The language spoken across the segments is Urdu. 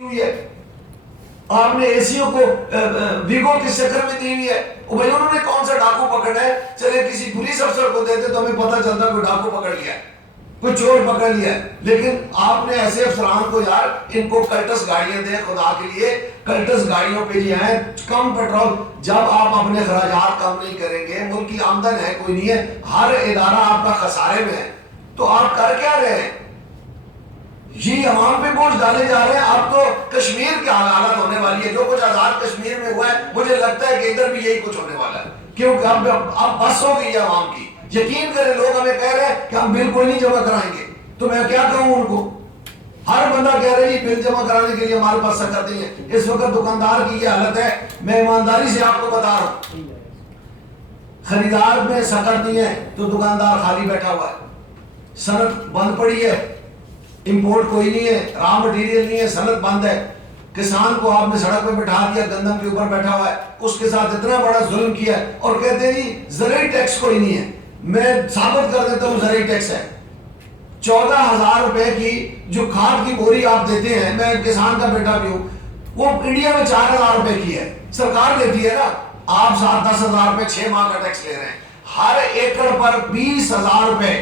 ہوئی ہے، آپ نے ایسیوں کو ویگو کے چکر میں دی ہوئی ہے. بھائی انہوں نے کون سا ڈاکو پکڑا ہے؟ چلے کسی پولیس افسر کو دیتے تو ہمیں پتہ چلتا کوئی ڈاکو پکڑ لیا ہے، کوئی چور پکڑ لیا ہے. لیکن آپ نے ایسے افسران کو یار ان کو کلٹس گاڑیاں دیں خدا کے لیے، کلٹس گاڑیوں پہ جی آئیں، کم پیٹرول. جب آپ اپنے اخراجات کم نہیں کریں گے، ملک کی آمدن ہے کوئی نہیں ہے، ہر ادارہ آپ کا خسارے میں ہے، تو آپ کر کیا رہے ہیں؟ یہ عوام پہ بوجھ ڈالے جا رہے ہیں. اب تو کشمیر کی حالت ہونے والی ہے، جو کچھ آزاد کشمیر میں ہوا ہے مجھے لگتا ہے کہ ادھر بھی یہی کچھ ہونے والا ہے، کیونکہ اب بس ہو گئی ہے عوام کی. یقین کریں لوگ ہمیں کہہ رہے ہیں کہ ہم بل کوئی نہیں جمع کرائیں گے، تو میں کیا کہوں ان کو؟ ہر بندہ کہہ رہا ہے یہ بل جمع کرانے کے لیے ہمارے پاس سکت نہیں ہے. اس وقت دکاندار کی یہ حالت ہے، میں ایمانداری سے آپ کو بتا رہا ہوں، خریدار میں سکت نہیں ہے تو دکاندار خالی بیٹھا ہوا ہے، صنعت بند پڑی ہے، امپورٹ کوئی نہیں ہے، را مٹیریل نہیں ہے، صنعت بند ہے. کسان کو آپ نے سڑک پہ بٹھا دیا، گندم کے اوپر بیٹھا ہوا ہے، اس کے ساتھ اتنا بڑا ظلم کیا ہے اور کہتے ہیں جی زرعی ٹیکس کوئی نہیں ہے. میں ثابت کر دیتا ہوں زرعی ٹیکس ہے. 14,000 روپے کی جو کھاد کی بوری آپ دیتے ہیں، میں کسان کا بیٹا بھی ہوں، وہ انڈیا میں 4,000 روپے کی ہے، سرکار دیتی ہے نا. آپ 7-10,000 روپے 6 ماہ کا ٹیکس لے رہے ہیں. ہر ایکڑ پر 20,000 روپے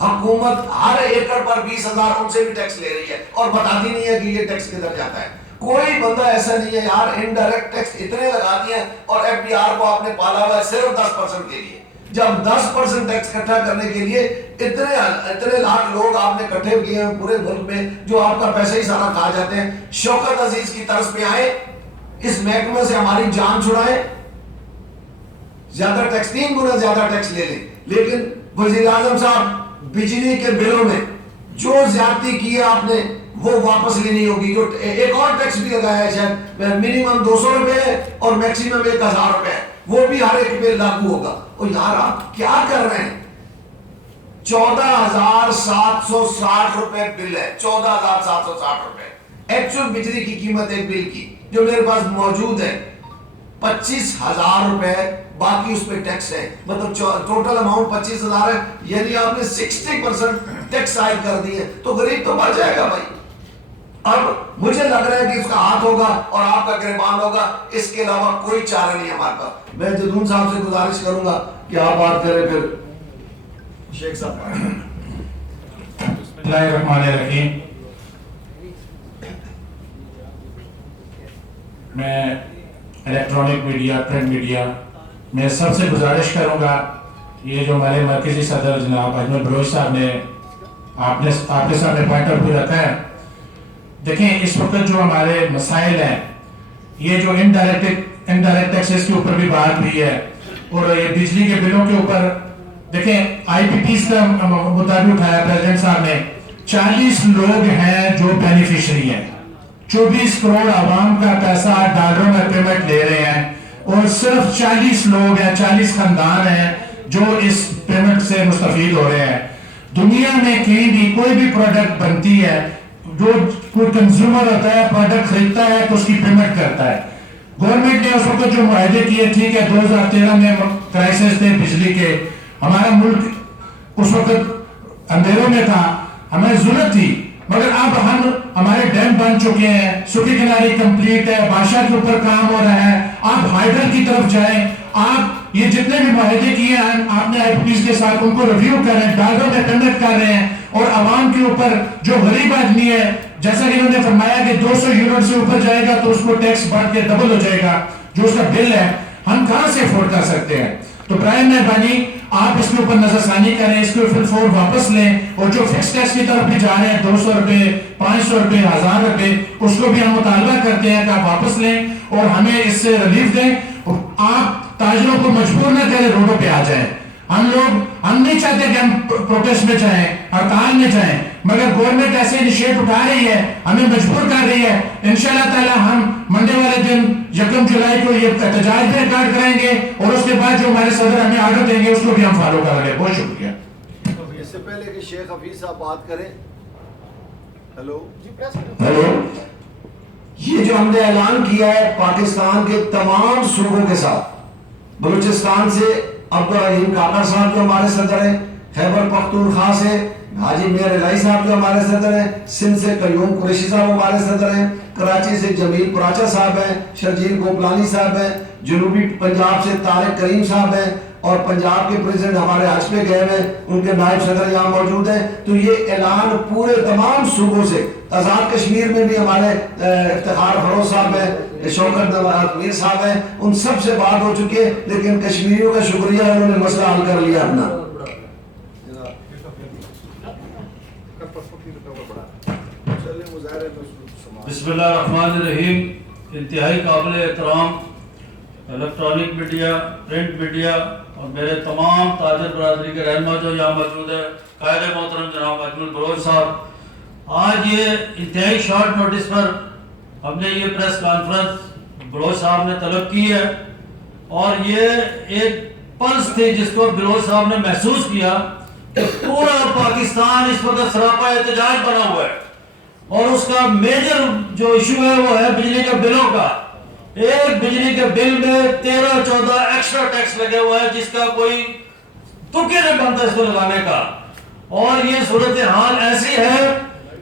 حکومت ہر ایکڑ پر 20,000 ان سے بھی ٹیکس لے رہی ہے اور بتاتی نہیں ہے کہ یہ ٹیکس کدھر جاتا ہے. کوئی بندہ ایسا نہیں ہے یار. انڈائریکٹ ٹیکس اتنے لگا دیے ہیں اور ایف ڈی آر کو آپ نے پالا ہوا ہے صرف 10% کے لیے. جب 10% ٹیکس اکٹھا کرنے کے لیے اتنے لاکھ لوگ آپ نے اکٹھے کیے ہیں پورے ملک میں، جو آپ کا پیسہ ہی سارا کھا جاتے ہیں. شوکت عزیز کی طرز پہ آئے، اس محکمے سے ہماری جان چھڑائیں، زیادہ ٹیکس 3 گنا زیادہ ٹیکس لے لیں. لیکن وزیر اعظم صاحب بجلی کے بلوں میں جو زیادتی کی ہے آپ نے وہ واپس لینی ہوگی. جو ایک اور ٹیکس بھی لگایا ہے شاید منیمم 200 روپے ہے اور میکسیمم 1,000 روپے ہے، وہ بھی ہر ایک پہ لاگو ہوگا. اور یار آپ کیا کر رہے ہیں؟ 14,760 روپے بل ہے، 14,760 روپے ایکچوئل بجلی کی قیمت ایک بل کی جو میرے پاس موجود ہے 25,000 روپے، باقی اس پہ ٹیکس ہے. مطلب ٹوٹل اماؤنٹ 25,000 ہے، یعنی آپ نے 60% ٹیکس عائد کر دی ہے، تو غریب تو مر جائے گا بھائی. اب مجھے لگ رہا ہے کہ اس کا ہاتھ ہوگا اور آپ کا گریبان ہوگا، اس کے علاوہ کوئی چارہ نہیں ہمارے پاس. میں جدون صاحب سے گزارش کروں گا کہ آپ بات کریں. پھر شیخ صاحب. بسم اللہ الرحمن الرحیم. میں الیکٹرانک میڈیا، پرنٹ میڈیا میں سب سے گزارش کروں گا، یہ جو ہمارے مرکزی صدر جناب اجمل بلوچ صاحب نے آپ کے سامنے پوائنٹ آف ویو رکھا ہے. دیکھیں اس وقت جو ہمارے مسائل ہیں، یہ جو انڈائریکٹ ٹیکسز کے اوپر بھی بات ہوئی ہے اور یہ بجلی کے بلوں کے اوپر، دیکھیں آئی پی پیز کا مدعا بھی اٹھایا پریزیڈنٹ صاحب نے. 40 لوگ ہیں جو بینیفیشری ہیں، 24 کروڑ عوام کا پیسہ ڈالروں میں پیمنٹ لے رہے ہیں اور صرف 40 لوگ ہیں، 40 خاندان ہیں جو اس پیمنٹ سے مستفید ہو رہے ہیں. دنیا میں کہیں بھی کوئی بھی پروڈکٹ بنتی ہے، جو کوئی کنزیومر ہوتا ہے پروڈکٹ خریدتا ہے تو اس کی پیمنٹ کرتا ہے. گورنمنٹ نے اس وقت جو معاہدے کیے، ٹھیک ہے 2013 میں کرائسس تھے بجلی کے، ہمارا ملک اس وقت اندھیروں میں تھا، ہمیں ضرورت تھی، مگر اب ہمارے ڈیم بن چکے ہیں، سکی کناری کمپلیٹ ہے، بادشاہ کے اوپر کام ہو رہا ہے. آپ ہائیڈل کی طرف جائیں، آپ یہ جتنے بھی معاہدے کیے ہیں آپ نے آئی پی پیز کے ساتھ ان کو ریویو کریں، ڈالروں میں پیمنٹ کر رہے ہیں اور عوام کے اوپر جو غریب آدمی ہے، جیسا کہ انہوں نے فرمایا کہ 200 یونٹ سے اوپر جائے گا تو اس کو ٹیکس بڑھ کے ڈبل ہو جائے گا، جو اس کا بل ہے ہم کہاں سے افورڈ کر سکتے ہیں. تو برائے مہربانی آپ اس کے اوپر نظر ثانی کریں، اس کو فل فور واپس لیں، اور جو فکس ٹیکس کی طرف بھی جا رہے ہیں 200 روپے 500 روپے 1000 روپے، اس کو بھی ہم مطالبہ کرتے ہیں کہ آپ واپس لیں اور ہمیں اس سے ریلیف دیں. آپ تاجروں کو مجبور نہ کریں روڈوں پہ آ جائیں. ہم نہیں چاہتے کہ ہم پروٹیسٹ میں جائیں، ہڑتال میں جائیں، مگر گورنمنٹ ایسے انیشیٹ اٹھا رہی ہے، ہمیں مجبور کر رہی ہے. انشاءاللہ تعالی ہم منڈے والے دن 1 جولائی کو یہ احتجاج بھی ریکارڈ کریں گے اور اس کے بعد جو ہمارے صدر ہمیں آرڈر دیں گے اس کو بھی ہم فالو کریں گے. بہت شکریہ. اس سے پہلے کہ شیخ حفیظ صاحب بات کریں، ہیلو، یہ جو ہم نے اعلان کیا ہے پاکستان کے تمام صوبوں کے ساتھ، بلوچستان سے عبدالرحیم کاکڑ صاحب جو ہمارے صدر ہیں، خیبر پختونخوا سے حاجی میر الہی صاحب جو ہمارے صدر ہیں، سندھ سے قیوم قریشی صاحب ہمارے صدر ہیں، کراچی سے جمیل پراچا صاحب ہیں، شرجیل گوپلانی صاحب ہیں، جنوبی پنجاب سے طارق کریم صاحب ہیں، اور پنجاب کے پریزیڈنٹ ہمارے حج پہ گئے ہیں، ان کے نائب صدر یہاں موجود ہیں. تو یہ اعلان پورے تمام صوبوں سے، آزاد کشمیر میں بھی ہمارے افتخار فروز صاحب ہیں، شوکت میر صاحب ہیں، ان سب سے بات ہو چکی ہے. لیکن کشمیریوں کا شکریہ، انہوں نے مسئلہ حل کر لیا اپنا. بسم اللہ الرحمن الرحیم. انتہائی قابل احترام الیکٹرانک میڈیا، پرنٹ میڈیا اور میرے تمام تاجر برادری کے رہنما جو یہاں موجود ہے، قائد محترم جناب اجمل بلوچ صاحب، آج یہ انتہائی شارٹ نوٹس پر ہم نے یہ پریس کانفرنس بلوچ صاحب نے طلب کی ہے، اور یہ ایک پلس تھی جس کو بلوچ صاحب نے محسوس کیا کہ پورا پاکستان اس وقت سراپا احتجاج بنا ہوا ہے، اور اس کا میجر جو ایشو ہے وہ ہے بجلی کے بلوں کا. ایک بجلی کے بل میں 13-14 ایکسٹرا ٹیکس لگے ہوا ہے، جس کا کوئی تکے نہیں بنتا اس کو لگانے کا. اور یہ صورتحال ایسی ہے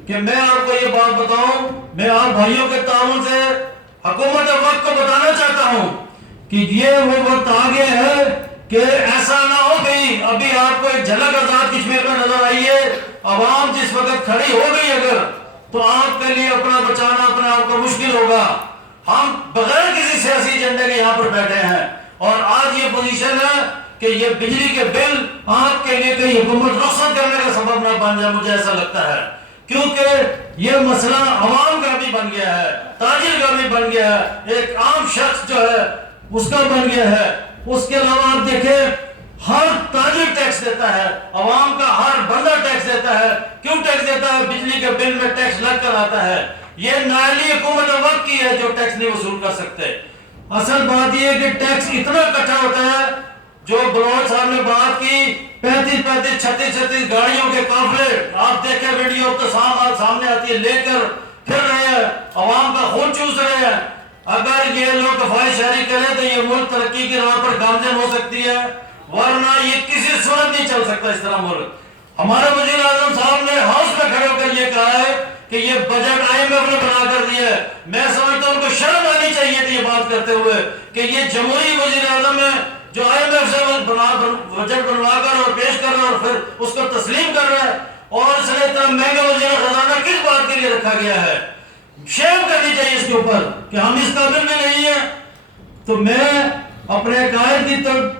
کہ میں آپ کو یہ بات بتاؤں، میں آپ بھائیوں کے تعاون سے حکومت وقت کو بتانا چاہتا ہوں کہ یہ وہ وقت آ گیا ہے کہ ایسا نہ ہو گئی. ابھی آپ کو ایک جھلک آزاد کشمیر میں نظر آئی ہے. عوام جس وقت کھڑی ہو گئی اگر، تو آپ کے لیے اپنا بچانا اپنے آپ کو مشکل ہوگا. ہم بغیر کسی سیاسی ایجنڈے کے یہاں پر بیٹھے ہیں، اور آج یہ پوزیشن ہے کہ یہ بجلی کے بل آپ کے لیے کہیں حکومت رخصت کرنے کا سبب نہ بن جائے. مجھے ایسا لگتا ہے کیونکہ یہ مسئلہ عوام کا بھی بن گیا ہے، تاجر کا بھی بن گیا ہے، ایک عام شخص جو ہے اس کا بن گیا ہے. اس کے علاوہ آپ دیکھیں، ہر تاجر ٹیکس دیتا ہے، عوام کا ہر بندہ ٹیکس دیتا ہے. کیوں ٹیکس دیتا ہے؟ بجلی کے بل میں ٹیکس لگ کر آتا ہے. یہ نااہلی حکومت وقت کی ہے جو ٹیکس نہیں وصول کر سکتے. اصل بات یہ ہے کہ ٹیکس اتنا اکٹھا ہوتا ہے، جو بلوچ صاحب نے بات کی 35-35 36-36 گاڑیوں کے قافلے، آپ دیکھیں ویڈیو تو سامنے آتی ہے، لے کر پھر رہے ہیں، عوام کا خون چوس رہے ہیں. اگر یہ لوگ کفایت شہری کریں تو یہ ملک ترقی کی راہ پر گامزن ہو سکتی ہے، ورنہ یہ کسی صورت نہیں چل سکتا اس طرح ملک. ہمارے وزیر اعظم صاحب نے ہاؤس میں کھڑے ہو کر یہ کہا ہے کہ یہ بجٹ IMF نے بنا کر دیا ہے. میں سمجھتا ہوں ان کو شرم آنی چاہیے تھی یہ بات کرتے ہوئے کہ یہ جمہوری وزیر اعظم ہے جو IMF سے بجٹ بنوا کر اور پیش کر رہا ہے اور پھر اس کو تسلیم کر رہا ہے. اور اس نے اتنا مہنگا وزیر خزانہ کس بات کے لیے رکھا گیا ہے؟ شرم کرنی چاہیے اس کے اوپر کہ ہم اس قابل بھی نہیں ہیں. تو میں اپنے قائد کی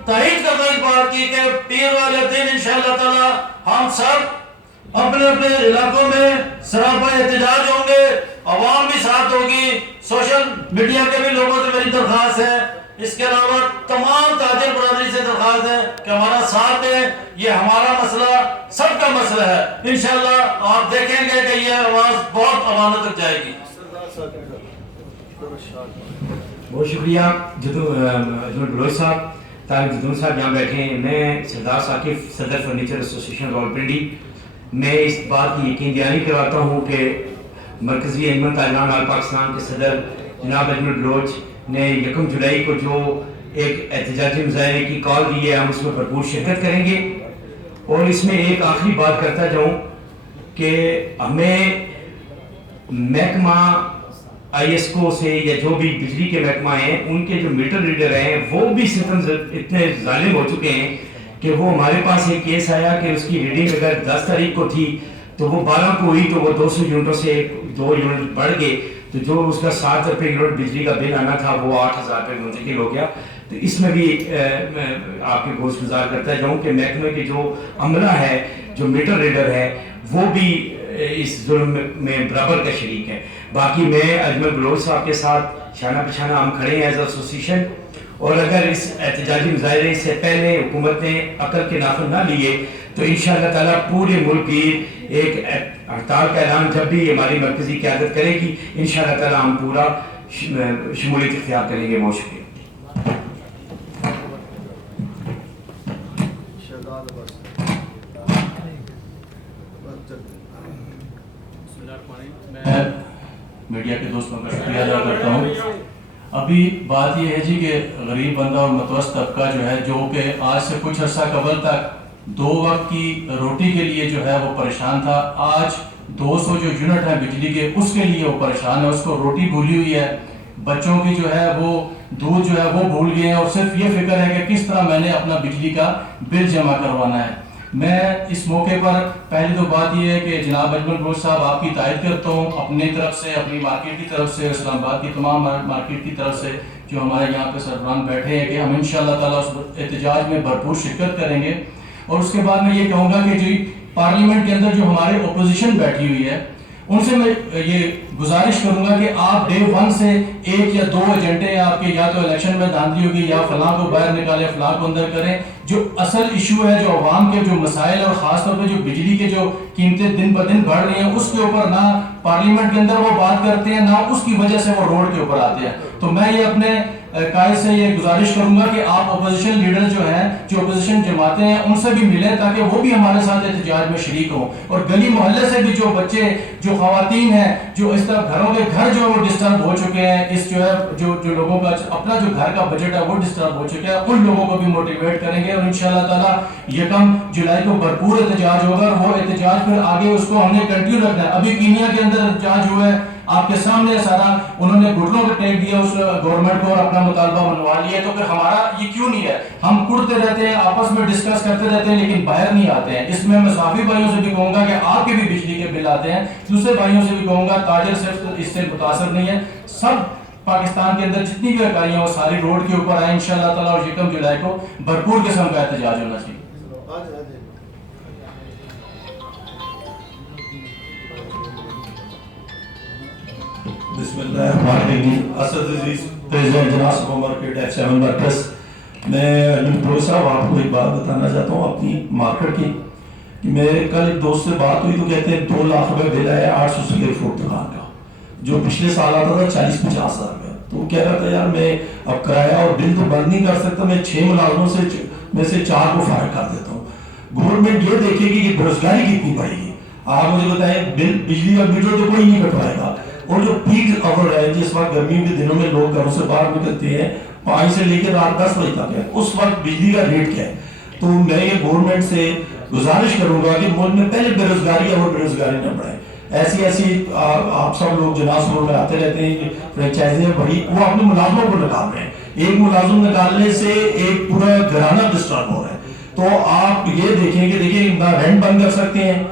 تائید کرتا ہوں اس بات کی کہ پیر والے دن انشاءاللہ تعالی ہم سب اپنے اپنے علاقوں میں سراپا احتجاج ہوں گے، عوام بھی ساتھ ہوگی. سوشل میڈیا کے بھی لوگوں سے میری درخواست ہے، اس کے علاوہ تمام تاجر برادری سے درخواست ہے کہ ہمارا ساتھ دیں. یہ ہمارا مسئلہ سب کا مسئلہ ہے. انشاءاللہ آپ دیکھیں گے کہ یہ آواز بہت عوام تک جائے گی. بہت شکریہ اجمل بلوچ صاحب. طارق جدون صاحب یہاں بیٹھے ہیں. میں سردار ثاقب، صدر فرنیچر ایسوسیشن راولپنڈی. میں اس بات کی یقین دہانی کرواتا ہوں کہ مرکزی انجمن تاجران آل پاکستان کے صدر جناب اجمل بلوچ نے 1 جولائی کو جو ایک احتجاجی مظاہرے کی کال دی ہے، ہم اس میں بھرپور شرکت کریں گے. اور اس میں ایک آخری بات کرتا جاؤں کہ ہمیں محکمہ ISCO سے یا جو بھی بجلی کے محکمہ ہیں، ان کے جو میٹر ریڈر ہیں وہ بھی اتنے ظالم ہو چکے ہیں کہ وہ ہمارے پاس ایک کیس آیا کہ اس کی ریڈنگ اگر 10 تاریخ کو تھی تو وہ 12 کو ہوئی تو وہ 200 یونٹوں سے 2 یونٹ بڑھ گئے، تو جو اس کا 7 روپے یونٹ بجلی کا بل آنا تھا وہ 8000 روپے منتقل ہو گیا. تو اس میں بھی آپ کے گوش گزار کرتا جاؤں کہ محکمے کے جو عملہ ہے، جو میٹر ریڈر ہے، وہ بھی اس ظلم میں برابر کا شریک ہے. باقی میں اجمل بلوچ صاحب کے ساتھ شانہ بشانہ ہم کھڑے ہیں ایز ایسوسیشن. اور اگر اس احتجاجی مظاہرے سے پہلے حکومت نے عقل کے ناخن نہ لیے تو انشاءاللہ تعالیٰ پورے ملک کی ایک ہڑتال کا اعلان جب بھی ہماری مرکزی قیادت کرے گی انشاءاللہ تعالیٰ ہم پورا شمولیت اختیار کریں گے. بہت شکریہ. میں میڈیا کے دوستوں کا شکریہ ادا کرتا ہوں. ابھی بات یہ ہے جی کہ غریب بندہ اور متوسط طبقہ جو ہے، جو کہ آج سے کچھ عرصہ قبل تک 2 وقت کی روٹی کے لیے جو ہے وہ پریشان تھا، آج 200 جو یونٹ ہے بجلی کے اس کے لیے وہ پریشان ہے, اس کو روٹی بھولی ہوئی ہے, بچوں کی جو ہے وہ دودھ جو ہے وہ بھول گئے ہیں, اور صرف یہ فکر ہے کہ کس طرح میں نے اپنا بجلی کا بل جمع کروانا ہے. میں اس موقع پر پہلی تو بات یہ ہے کہ جناب اجمل بلوچ صاحب آپ کی تائید کرتا ہوں اپنی طرف سے, اپنی مارکیٹ کی طرف سے, اسلام آباد کی تمام مارکیٹ کی طرف سے جو ہمارے یہاں پہ سربراہ بیٹھے ہیں, کہ ہم انشاءاللہ تعالیٰ اس احتجاج میں بھرپور شرکت کریں گے. اور اس کے بعد میں یہ کہوں گا کہ جی پارلیمنٹ کے اندر جو ہمارے اپوزیشن بیٹھی ہوئی ہے ان سے میں یہ گزارش کروں گا کہ آپ ڈے 1 سے 1 یا 2 ایجنڈے آپ کے, یا تو الیکشن میں دھاندلی ہوگی یا فلاں کو باہر نکالیں فلاں کو اندر کریں. جو اصل ایشو ہے, جو عوام کے جو مسائل اور خاص طور پہ جو بجلی کے جو قیمتیں دن بہ دن بڑھ رہی ہیں اس کے اوپر نہ پارلیمنٹ کے اندر وہ بات کرتے ہیں, نہ اس کی وجہ سے وہ روڈ کے اوپر آتے ہیں. تو میں یہ اپنے قائد سے یہ گزارش کروں گا کہ آپ اپوزیشن لیڈر جو ہیں, جو اپوزیشن جماعتیں ہیں, ان سے بھی ملیں تاکہ وہ بھی ہمارے ساتھ احتجاج میں شریک ہوں. اور گلی محلے سے بھی جو بچے, جو خواتین ہیں, جو اس طرح گھروں کے گھر جو ہے وہ ڈسٹرب ہو چکے ہیں, اس جو ہے جو لوگوں کا اپنا جو گھر کا بجٹ ہے وہ ڈسٹرب ہو چکا ہے, ان لوگوں کو بھی موٹیویٹ کریں گے. اور انشاءاللہ تعالیٰ 1 جولائی کو بھرپور احتجاج ہوگا, اور وہ احتجاج پھر آگے اس کو ہم نے کنٹینیو رکھنا ہے. ابھی کینیا کے اندر احتجاج ہوا ہے, آپ کے سامنے سارا انہوں نے گھٹنوں پہ ٹیک دیا اس گورنمنٹ کو اور اپنا مطالبہ منوا لیا. تو پھر ہمارا یہ کیوں نہیں ہے؟ ہم کڑتے رہتے ہیں, آپس میں ڈسکس کرتے رہتے ہیں, لیکن باہر نہیں آتے ہیں. اس میں میں صافی بھائیوں سے بھی کہوں گا کہ آپ کے بھی بجلی کے بل آتے ہیں, دوسرے بھائیوں سے بھی کہوں گا تاجر صرف اس سے متاثر نہیں ہے, سب پاکستان کے اندر جتنی بھی اکائیاں وہ ساری روڈ کے اوپر آئیں انشاءاللہ تعالیٰ. اور 1 جولائی کو بھرپور قسم کا احتجاج ہونا چاہیے. بسم اللہ الرحمن الرحیم. اسد عزیز پریزیڈنٹ جناب سپر مارکیٹ F7 مرکز. میں بلوچ صاحب آپ کو ایک بات بتانا چاہتا ہوں اپنی مارکیٹ کی, کہ میرے کل ایک دوست سے بات ہوئی تو کہتے ہیں 2 لاکھ روپے بل آیا 800 اسکوائر فٹ دکان کا, جو پچھلے سال آتا تھا 40-50 ہزار روپے. تو وہ کہہ رہا تھا یار میں اب کرایہ اور بل تو بند نہیں کر سکتا, میں 6 ملازموں میں سے 4 کو فارغ کر دیتا ہوں. گورنمنٹ یہ دیکھے گی کہ بے روزگاری کتنی بڑھے گی. آپ مجھے بتائیں بجلی کا میٹر تو کوئی نہیں کٹوائے گا, اور جو پیک آور ہے جس وقت گرمیوں کے دنوں میں لوگ گھروں سے باہر نکلتے ہیں 5 سے لے کے رات 10 بجے تک ہے, اس وقت بجلی کا ریٹ کیا ہے. تو میں یہ گورنمنٹ سے گزارش کروں گا کہ ملک میں پہلے بے روزگاری اور بے روزگاری نہ بڑھائے. ایسی آپ سب لوگ جناب سرور میں آتے رہتے ہیں, فرینچائزیاں بڑی, وہ اپنے ملازموں کو نکال رہے ہیں. ایک ملازم نکالنے سے ایک پورا گھرانہ ڈسٹرب ہو رہا ہے. تو آپ یہ دیکھیں کہ دیکھیں نہ رینٹ بند کر سکتے ہیں,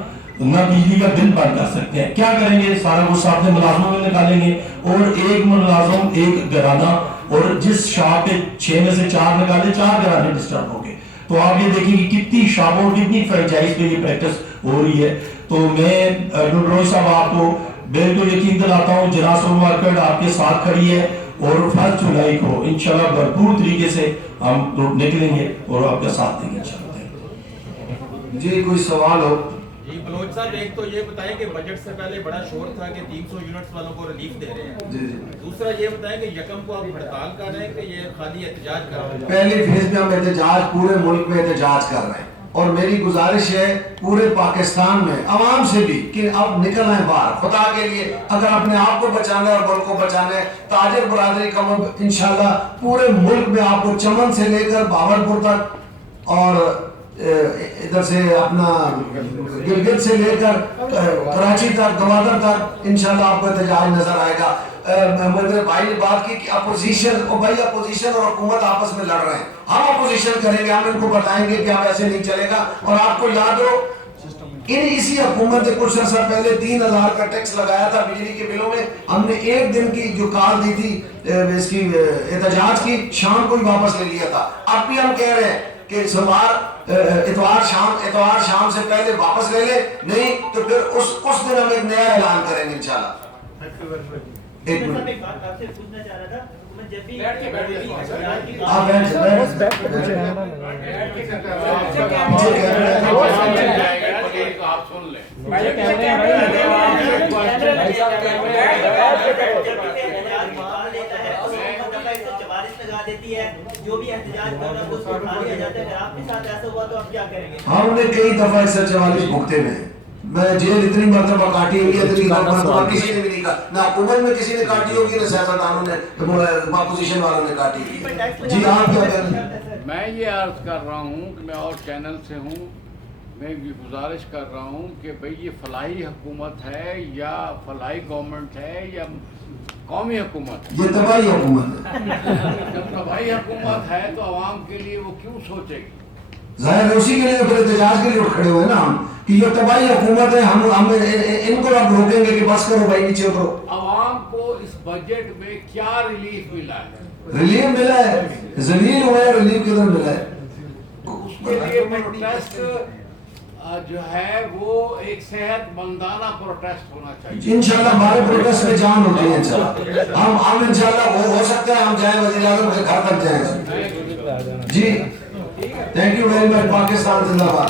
نہ بجلی کا بل بند کر سکتے ہیں. کیا کریں گے؟ سارا وہ ساتھ میں ملازموں میں نکالیں گے, اور ایک ملازم ایک گھرانہ, اور جس شاپ پہ 6 میں سے 4 نکالے 4 گھرانے ڈسٹرب ہو گئے. تو آپ یہ دیکھیں کہ کتنی شاپوں اور کتنی فرینچائز پہ یہ پریکٹس ہو رہی ہے. تو میں بلوچ صاحب آپ کو بالکل یقین دلاتا ہوں جناب سپر مارکیٹ آپ کے ساتھ کھڑی ہے, اور 1 جولائی کو انشاءاللہ بھرپور طریقے سے ہم نکلیں گے اور آپ کا ساتھ دیں گے انشاءاللہ. جی کوئی سوال ہو؟ جی بلوچ صاحب ایک تو یہ بتائیں کہ بجٹ سے پہلے بڑا شور تھا کہ 300 یونٹس والوں کو ریلیف دے رہے ہیں. جی دوسرا یہ بتائیں کہ 1 کو آپ ہڑتال کر رہے ہیں کہ یہ خالی احتجاج کر رہے ہیں؟ پہلی فیز میں ہم احتجاج پورے ملک میں احتجاج کر رہے ہیں, اور میری گزارش ہے پورے پاکستان میں عوام سے بھی کہ اب نکل آئیں باہر خدا کے لیے. اگر اپنے آپ کو بچانا ہے اور ملک کو بچانا ہے, تاجر برادری کا انشاءاللہ پورے ملک میں آپ کو چمن سے لے کر باورپور تک اور ادھر سے اپنا گلگت سے لے کر کراچی تک, گوادر تک انشاءاللہ آپ کو احتجاج نظر آئے گا. میرے بھائی نے بات کی کہ اپوزیشن, اور بھائی اپوزیشن اور حکومت آپس میں لڑ رہے ہیں. ہم اپوزیشن کریں گے, ہم ان کو بتائیں گے کہ ہم ایسے نہیں چلے گا. اور آپ کو یاد ہو اسی حکومت نے کچھ عرصہ پہلے 3000 کا ٹیکس لگایا تھا بجلی کے بلوں میں. ہم نے 1 دن کی جو کال دی تھی اس کی احتجاج کی, شام کو ہی واپس لے لیا تھا. اب بھی ہم کہہ رہے ہیں کہ اتوار شام سے پہلے واپس لے لے, نہیں تو پھر اس دن ہم ایک نیا اعلان کریں گے انشاءاللہ. ایک منٹ آپ سے پوچھنا چاہ رہا تھا, جب بھی آپ سن لیں جو بھی احتجاج کر رہا ہے اس کو اٹھا لیا جاتا ہے. اگر آپ کے ساتھ ایسا ہوا تو آپ کیا کریں گے؟ ہم نے کئی دفعہ 144 بھگتے میں, میں جیل اتنی مرتبہ کاٹی ہوئی ہے, اتنی مرتبہ کسی نے بھی نہیں کاٹی, نہ حکومت میں کسی نے کاٹی ہوگی, نہ سیاستدانوں نے, اپوزیشن والوں نے کاٹی ہوئی. جی آپ کیا کہہ رہے ہیں؟ میں یہ عرض کر رہا ہوں کہ میں اور چینل سے ہوں, میں یہ گزارش کر رہا ہوں کہ بھئی یہ فلاحی حکومت ہے یا فلاحی گورنمنٹ ہے یا قومی حکومت ہے؟ یہ تباہی حکومت ہے. جب تباہی حکومت ہے تو عوام کے لیے وہ کیوں سوچے گی؟ ظاہر ہے اسی کے لیے پھر احتجاج کے لیے اٹھ کھڑے ہوئے نا ہم کہ یہ تباہی حکومت ہے. ہم ان کو اب روکیں گے کہ بس کرو بھائی نیچے اترو. عوام کو اس بجٹ میں کیا ریلیف ملا ہے؟ ریلیف ملا ہے, ذلیل ہوئے ہیں, ریلیف کدھر ملا ہے؟ اس کے لیے پروٹیسٹ جو ہے وہ ایک صحت مندانہ پروٹیسٹ ہونا چاہیے. انشاءاللہ ہمارے پروٹیسٹ میں جان ہوتی ہے انشاءاللہ. ہم انشاءاللہ ہو سکتا ہے ہم جائیں وزیر اعظم کے گھر تک جائیں. جی thank you very much. Pakistan زندہ باد.